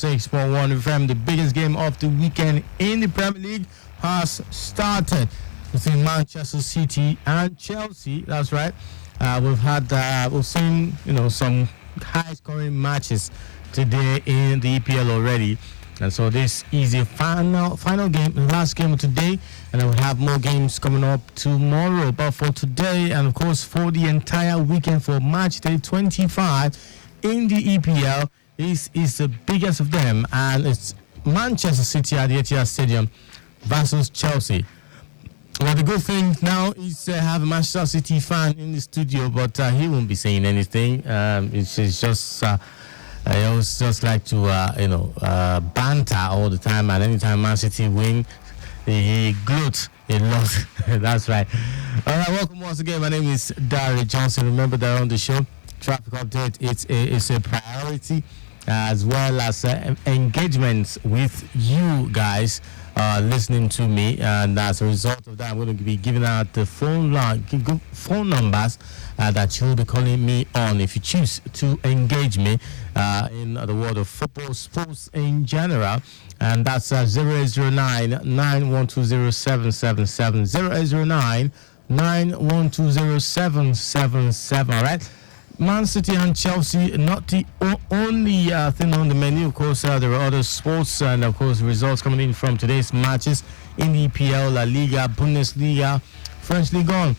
6.1 FM. The biggest game of the weekend in the Premier League has started between Manchester City and Chelsea. That's right. We've seen some high-scoring matches today in the EPL already. And so this is the final game, the last game of today, and we'll have more games coming up tomorrow. But for today, and of course for the entire weekend for match day 25 in the EPL, this is the biggest of them, and it's Manchester City at the Etihad Stadium versus Chelsea. Well, the good thing now is to have a Manchester City fan in the studio, but he won't be saying anything. It's just I always just like to banter all the time, and anytime Man City win, he gloats a lot. That's right. All right, welcome once again. My name is Dari Johnson. Remember that on the show, traffic update. It's a priority, as well as engagements with you guys listening to me, and as a result of that, I'm going to be giving out the phone numbers that you'll be calling me on if you choose to engage me in the world of football, sports in general. And that's 0809 9120777, 0809 9120777. All right. Man City and Chelsea, not the only thing on the menu. Of course, there are other sports and, of course, results coming in from today's matches in the EPL, La Liga, Bundesliga, French Ligue 1,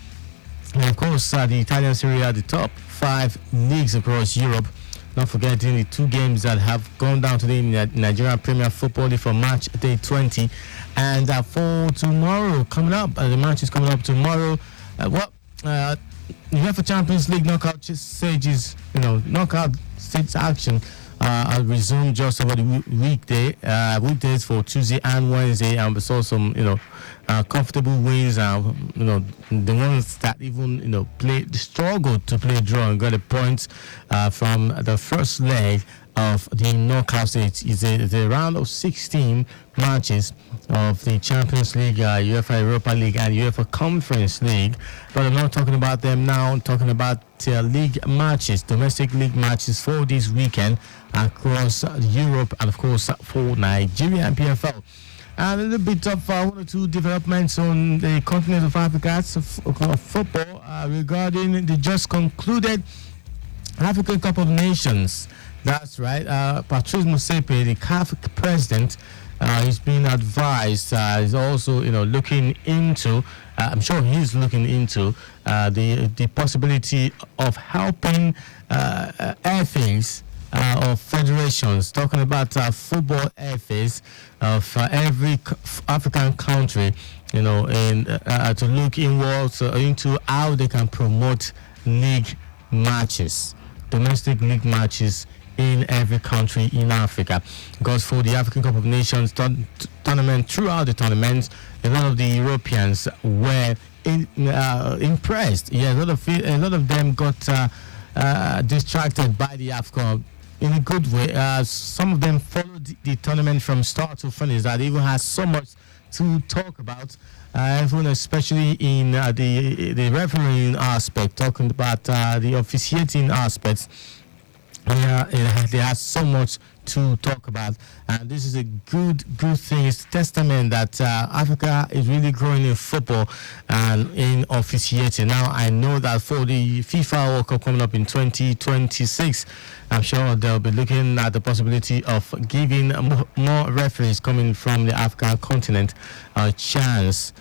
and, of course, the Italian Serie A, the top 5 leagues across Europe. Not forgetting the 2 games that have gone down today in the Nigerian Premier Football League for match day 20. And for tomorrow, coming up, the match is coming up tomorrow. UEFA Champions League knockout stages, knockout stage action resume just over the weekdays for Tuesday and Wednesday, and we saw some, comfortable wins. The ones that even, struggled to play draw and got a point from the first leg of the knockout stage. Is a round of 16 matches of the Champions League, UEFA Europa League, and UEFA Conference League. But I'm not talking about them now. I'm talking about league matches, domestic league matches for this weekend across Europe, and of course for Nigeria and PFL. And a little bit of 1 or 2 developments on the continent of Africa of football regarding the just concluded African Cup of Nations. That's right. Patrice Motsepe, the CAF president, is being advised. Is also, looking into. I'm sure he's looking into the possibility of helping FAs of federations. Talking about football FAs of every African country, and to look inwards into how they can promote league matches, domestic league matches in every country in Africa. Because for the African Cup of Nations tournament, throughout the tournament, a lot of the Europeans were impressed. Yeah, a lot of them got distracted by the AFCON in a good way. Some of them followed the tournament from start to finish. That even has so much to talk about, even especially in the refereeing aspect, talking about the officiating aspects. They have so much to talk about, and this is a good thing. It's a testament that Africa is really growing in football and in officiating. Now, I know that for the FIFA World Cup coming up in 2026, I'm sure they'll be looking at the possibility of giving more referees coming from the African continent a chance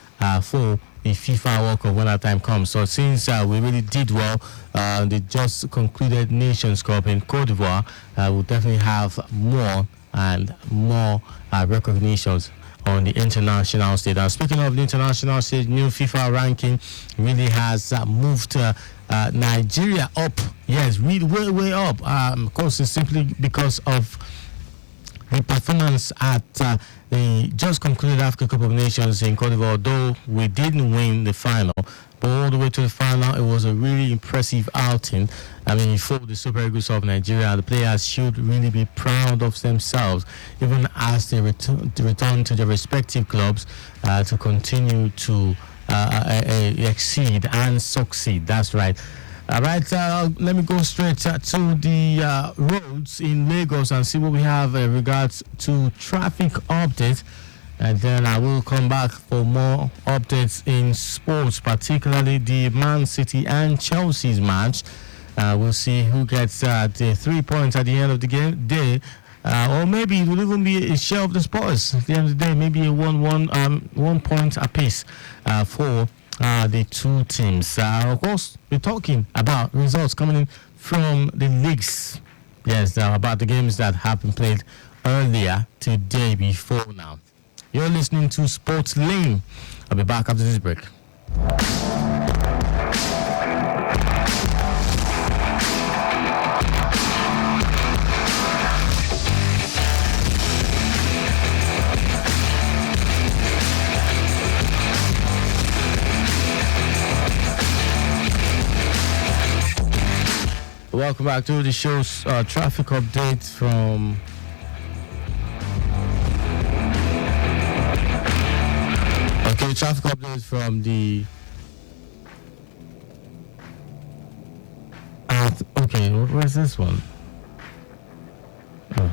for the FIFA World Cup when that time comes. So since we really did well, the just concluded Nations Cup in Cote d'Ivoire, we'll definitely have more and more recognitions on the international stage. Now, speaking of the international stage, new FIFA ranking really has moved Nigeria up. Yes, really way up. Of course, it's simply because of the performance at the just concluded African Cup of Nations in Cote d'Ivoire. Though we didn't win the final, but all the way to the final, it was a really impressive outing. I mean, for the Super Eagles of Nigeria, the players should really be proud of themselves, even as they return to their respective clubs to continue to exceed and succeed. That's right. All right, let me go straight to the roads in Lagos and see what we have in regards to traffic updates. And then I will come back for more updates in sports, particularly the Man City and Chelsea's match. We'll see who gets the 3 points at the end of the day. Or maybe it will even be a share of the spoils at the end of the day. Maybe a 1 point apiece for the two teams. Of course, we're talking about results coming in from the leagues. Yes, about the games that have been played earlier today before now. You're listening to Sports Lane. I'll be back after this break. Welcome back to the show's traffic update from traffic update from the where's this one? Oh.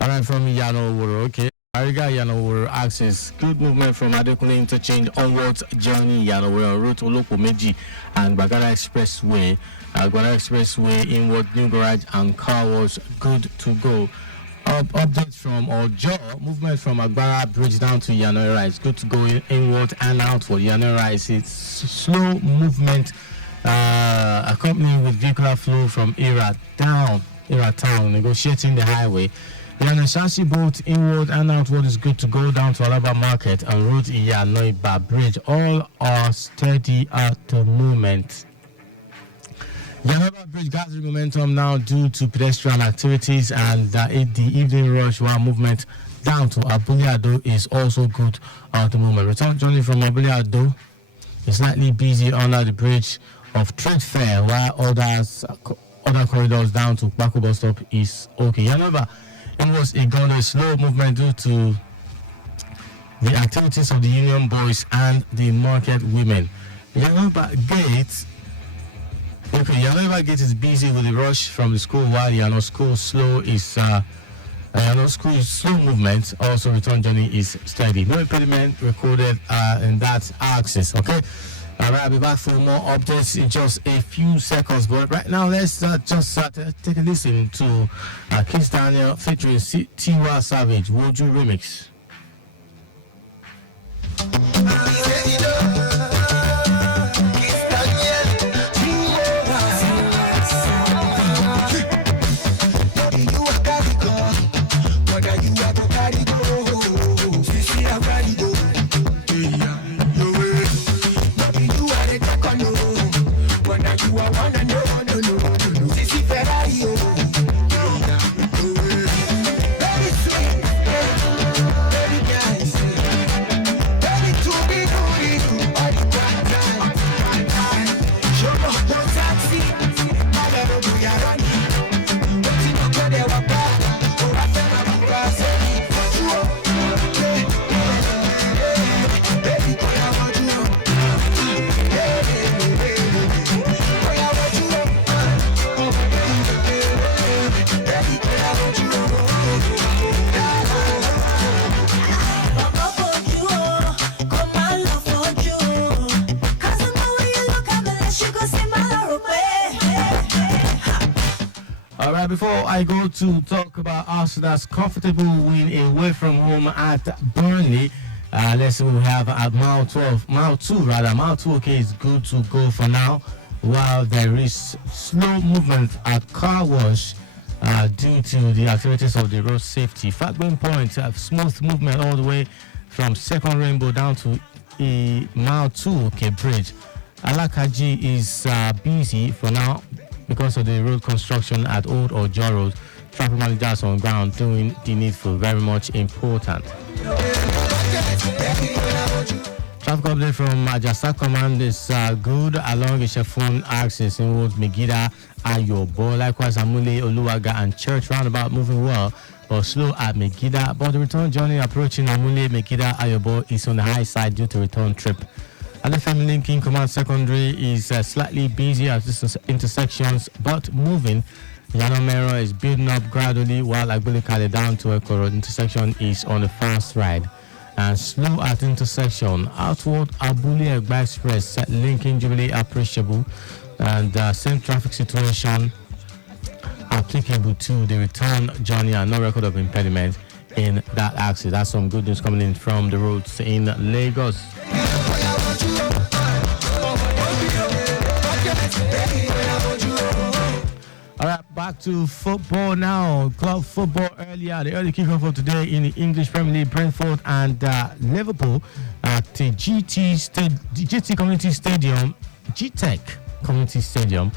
All right, from Yano Wuru. Okay, Ariga Yano Wuru access good movement from Adekunle interchange onwards journey Yano Wuru route to Oloko Meji and Bagara Expressway. Bagara Expressway inward New Garage and car was good to go. Updates from Ojo, movement from Agbara Bridge down to Yanora. It's good to go inward and outward. Yanora it's slow movement, accompanied with vehicular flow from Ira Town, negotiating the highway. Yanashashi boat inward and outward is good to go down to Alaba Market and route Iyanoiba Bridge. All are steady at the moment. Yanaba Bridge gathering momentum now due to pedestrian activities and the evening rush while movement down to Abule Ado is also good at the moment. Return journey from Abule Ado is slightly busy under the bridge of Trade Fair while other corridors down to Baku bus stop is okay. Yanaba, it was a slow movement due to the activities of the Union Boys and the Market Women. Yanaba Gate Yanova Gate is busy with the rush from the school while Yano School slow movement. Also, return journey is steady. No impediment recorded in that axis. Okay, I'll be back for more updates in just a few seconds. But right now, let's just take a listen to Kiss Daniel featuring Tiwa Savage Woju remix. Before I go to talk about Arsenal's comfortable win away from home at Burnley, let's see what we have at Mile 12. Mile 2, okay, is good to go for now, while there is slow movement at Car Wash due to the activities of the road safety. Fatwin Point, smooth movement all the way from Second Rainbow down to Mile 2, okay, Bridge. Alakaji is busy for now because of the road construction at Old Ojo Road. Traffic managers on ground doing the needful, very much important. Traffic update from Majasa Command is good along the Shefun axis in Wood Megida, Ayobo. Likewise, Amule, Oluwaga, and Church roundabout moving well or slow at Megida. But the return journey approaching Amule, Megida, Ayobo is on the high side due to return trip. Alefem Linking Command Secondary is slightly busy at these intersections, but moving. Yanomero is building up gradually, while Agbulikale down to Ekoro intersection is on the fast ride. And slow at intersection. Outward Abuli Egba Express linking Jubilee appreciable, and same traffic situation applicable to the return journey and no record of impediment in that axis. That's some good news coming in from the roads in Lagos. All right, back to football now. Club football earlier. The early kickoff for today in the English Premier League, Brentford and Liverpool at the GT Community Stadium, GTEC Community Stadium.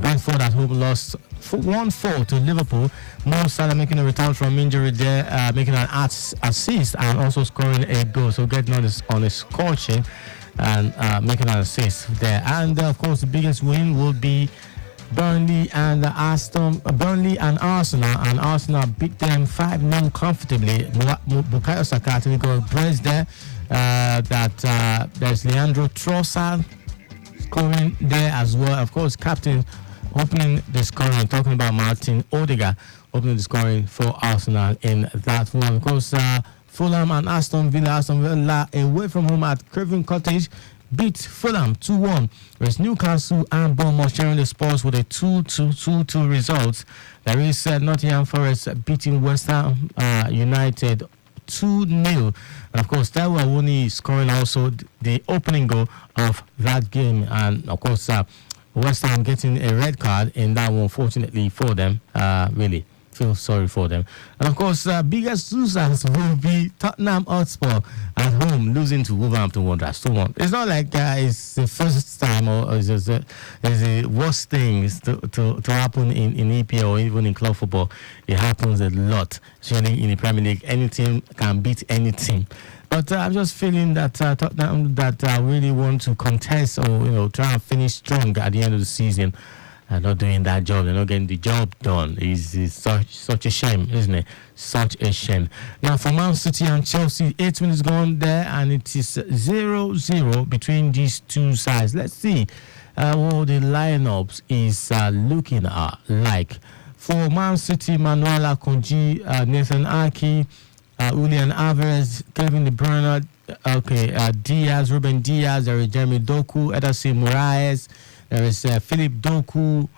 Brentford at home lost 1-4 to Liverpool. Mo Salah making a return from injury there, making an assist and also scoring a goal. So getting on a score sheet and making an assist there. And of course, the biggest win will be Burnley and Arsenal, and Arsenal beat them 5-0 comfortably. Bukayo Saka to go brace there. There's Leandro Trossard scoring there as well. Of course, captain opening the scoring. Talking about Martin Odegaard opening the scoring for Arsenal in that one. Of course, Fulham and Aston Villa away from home at Craven Cottage beat Fulham 2-1. Whereas Newcastle and Bournemouth sharing the spoils with a 2-2 result. There is Nottingham Forest beating West Ham United 2-0. And of course, Taiwo Awoniyi scoring also the opening goal of that game. And of course, West Ham getting a red card in that one, fortunately for them. Really feel sorry for them. And of course, biggest losers will be Tottenham Hotspur at home losing to Wolverhampton Wanderers 2-1. It's not like it's the first time or it's the worst things to happen in EPL or even in club football. It happens a lot. Surely in the Premier League, any team can beat any team. But I'm just feeling that Tottenham that really want to contest or try and finish strong at the end of the season. Not doing that job, they're not getting the job done. It's such a shame, isn't it? Such a shame. Now for Man City and Chelsea, 8 minutes gone there, and it is 0-0 between these two sides. Let's see what the lineups is looking like. For Man City, Manuel Akonji, Nathan Aki, Julian Alvarez, Kevin De Bruyne, Diaz, Ruben Diaz, there is Jeremy Doku, Ederson Moraes. There is Philip Doku,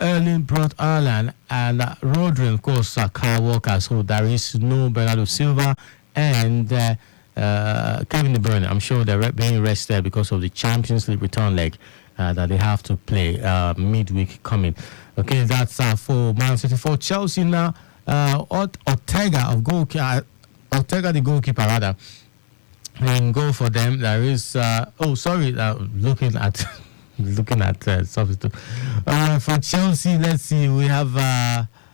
Erling Brot Haaland, and Rodri, of course, Kyle Walker. So there is no Bernardo Silva and Kevin De Bruyne. I'm sure they're being rested because of the Champions League return leg that they have to play midweek coming. Okay, that's for Man City. For Chelsea now, Ortega, the goalkeeper, rather, and go for them. There is, looking at... looking at substitute. For Chelsea, let's see. We have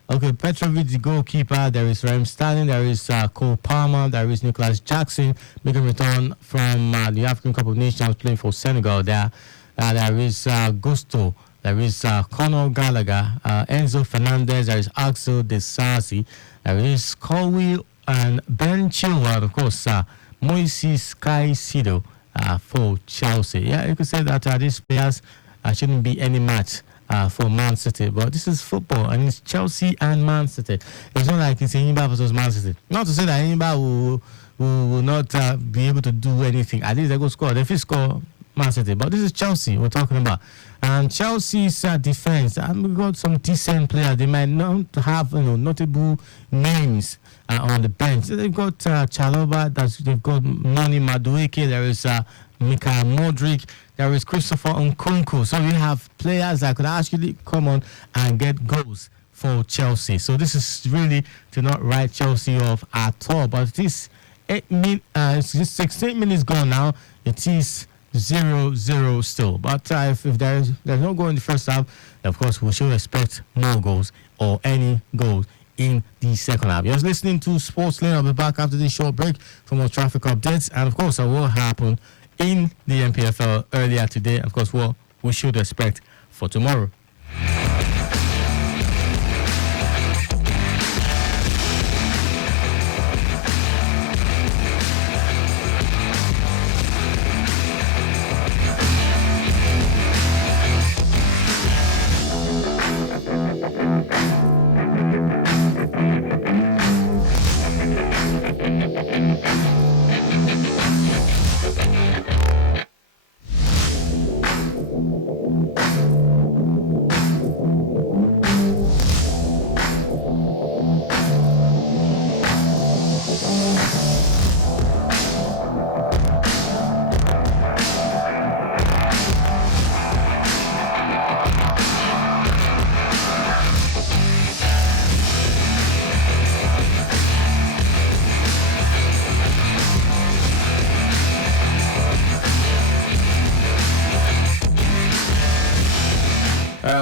Petrovic, the goalkeeper. There is Raheem Sterling. There is Cole Palmer. There is Nicholas Jackson making a return from the African Cup of Nations, playing for Senegal. There is Gusto. There is Conor Gallagher, Enzo Fernandez. There is Axel Disasi. There is Colwill and Ben Chilwell. Of course, Moises Caicedo. For Chelsea. Yeah, you could say that these players shouldn't be any match for Man City, but this is football and it's Chelsea and Man City. It's not like it's Enyimba versus Man City. Not to say that Enyimba will not be able to do anything. At least they go score. They will score Man City, but this is Chelsea we're talking about. And Chelsea's defense, we've got some decent players. They might not have notable names on the bench. They've got Chalobah, they've got Noni Madueke, there is Mikhail Modric, there is Christopher Nkunku. So we have players that could actually come on and get goals for Chelsea. So this is really to not write Chelsea off at all. But this 16 minutes gone now. It is 0-0 still. But if there's no goal in the first half, of course we should expect no goals or any goals in the second half. You're listening to Sports Lane. I'll be back after this short break for more traffic updates. And of course, what happened in the NPFL earlier today. And of course, what we should expect for tomorrow.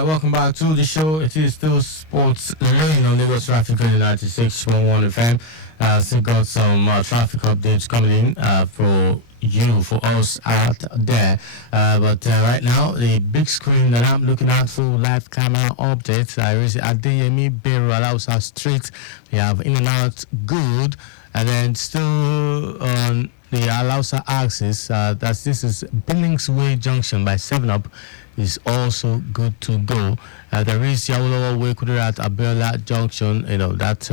Welcome back to the show. It is still Sports Lane on Lagos Traffic on 96.1 FM. Still got some traffic updates coming in for you, for us out there. But right now, the big screen that I'm looking at for live camera updates, is Adeyemi Bero Alausa Street. We have In and Out Good, and then still on the Alausa axis, this is Billingsway Junction by 7-Up. Is also good to go. There is Yawolowo Way Kudirat Abiola Junction, that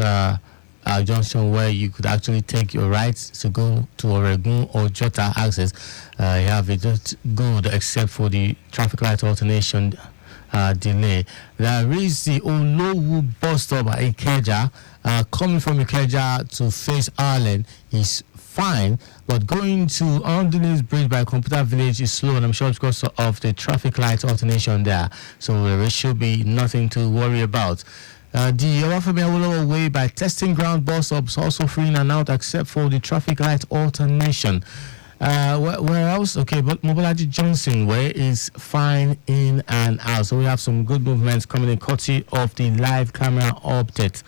junction where you could actually take your rights to go to Oregun or Jota access. You have it just good except for the traffic light alternation delay. There is the Olowu bus stop at Ikeja. Coming from Ikeja to face Ireland is fine, but going to Underneath Bridge by Computer Village is slow, and I'm sure it's because of the traffic light alternation there. So there should be nothing to worry about. The Obafemi Awolowo Way by Testing Ground bus stops also free in and out except for the traffic light alternation. Where else? Okay, but Mobolaji Johnson Way is fine in and out. So we have some good movements coming in courtesy of the live camera update.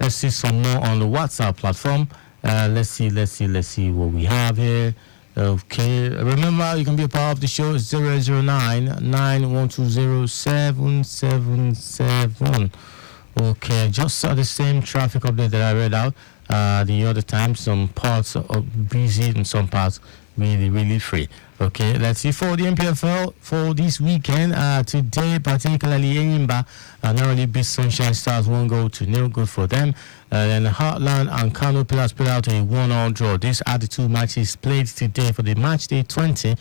Let's see some more on the WhatsApp platform. Let's see what we have here. Okay, remember you can be a part of the show. 009-9120-777. Okay, just saw the same traffic update that I read out the other time. Some parts are busy and some parts really free. Okay, let's see for the MPFL for this weekend. Today, particularly Enyimba, narrowly beat Sunshine Stars 1-0, good for them. Then Heartland and Kano Pillars played out a 1-1 draw. These are the two matches played today for the match day 20,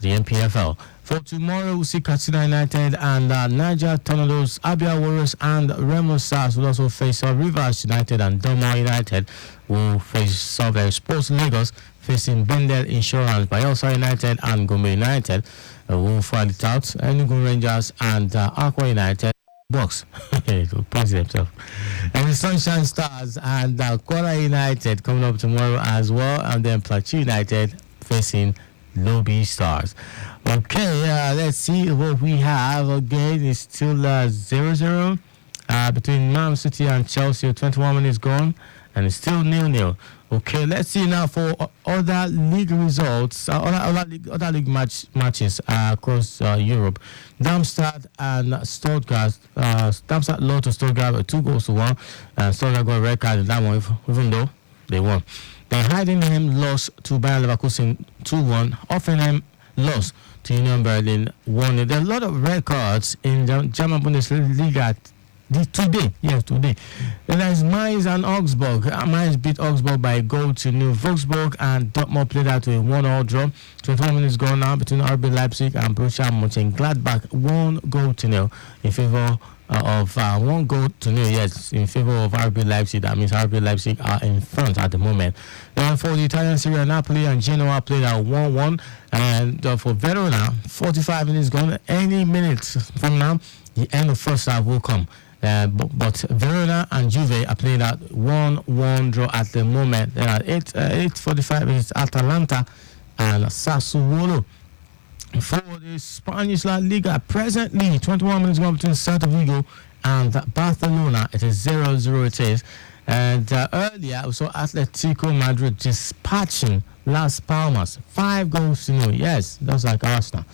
the MPFL. For tomorrow, we'll see Katsina United and Niger Tornadoes, Abia Warriors and Remo Stars will also face Rivers United, and Doma United will face Sports Lagos facing Bendel Insurance, Bayelsa United and Gombe United will fight it out. Enugu Rangers and Aqua United box. He'll pass himself. And the Sunshine Stars and Kwara United coming up tomorrow as well, and then Plateau United facing Lobby Stars. Okay, let's see what we have. Again, it's still 0-0 between Man City and Chelsea. 21 minutes gone, and it's still 0-0. Okay, let's see now for other league results, other league matches across Europe. Darmstadt and Stuttgart. Darmstadt lost to Stuttgart 2-1. Stuttgart got a red card in that one, even though they won. Then Heidenheim lost to Bayer Leverkusen 2-1. Hoffenheim lost to Union Berlin 1-0. There are a lot of red cards in the German Bundesliga today. Then there's Mainz and Augsburg. Mainz beat Augsburg by a goal to nil. Wolfsburg and Dortmund played out to a 1-1 draw. 21 minutes gone now between RB Leipzig and Borussia Mönchengladbach. 1-0 in favor of 1-0, yes, in favor of RB Leipzig. That means RB Leipzig are in front at the moment. Then for the Italian Serie A, Napoli and Genoa played at 1-1. And for Verona, 45 minutes gone. Any minute from now, the end of first half will come. But Verona and Juve are playing at 1-1 draw at the moment. Then at 8:45 minutes, Atalanta and Sassuolo. For the Spanish La Liga, presently 21 minutes gone between Celta Vigo and Barcelona. It is 0-0 it is. And earlier we saw Atletico Madrid dispatching Las Palmas 5-0. Yes, that's like Arsenal.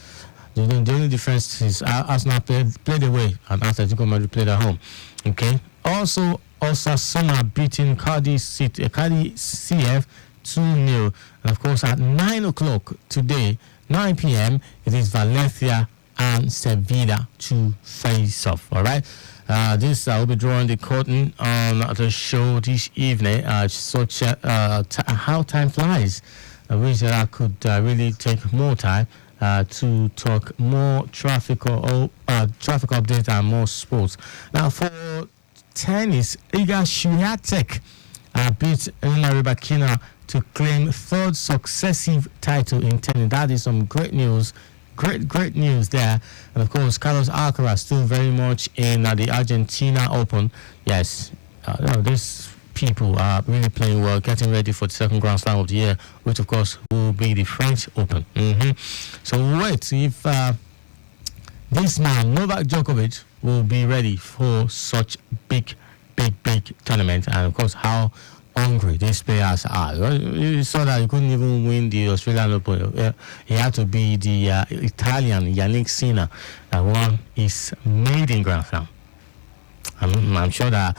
The only difference is Arsenal played away and Atletico Madrid played at home. Okay. Also, Osasuna beating Cardiff CF 2-0. And of course, at 9 o'clock today, 9 p.m., it is Valencia and Sevilla to face off. All right. This will be drawing the curtain on the show this evening. How time flies. I wish that I could really take more time to talk more traffic updates and more sports. Now, for tennis, Iga Swiatek beat Elena Rybakina to claim third successive title in tennis. That is some great news. Great news there. And of course, Carlos Alcaraz still very much in the Argentina Open. Yes, these people are really playing well, getting ready for the second Grand Slam of the year, which of course will be the French Open. So we'll wait if this man, Novak Djokovic, will be ready for such big tournament, and of course how hungry these players are. You saw that he couldn't even win the Australian Open. He had to be the Italian Yannick Sinner that won his maiden Grand Slam. I'm sure that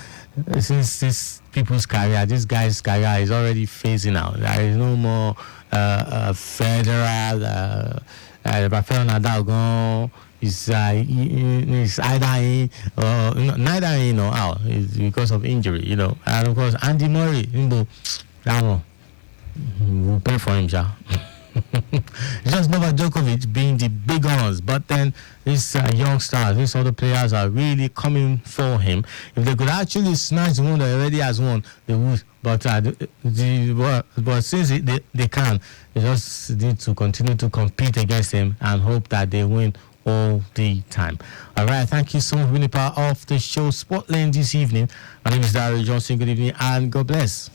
since this people's career, this guy's career is already phasing out. There is no more Federer, Rafael Nadal gone. It's either in or neither in or out. It's because of injury, And of course, Andy Murray, that one, we'll pay for him, sir. Just Novak Djokovic being the big ones, but then these young stars, these other players are really coming for him. If they could actually snatch the one that already has won, they would. But but since they can, they just need to continue to compete against him and hope that they win all the time. All right, thank you so much for being a part of the show Spotland this evening. My name is Daryl Johnson. Good evening and God bless.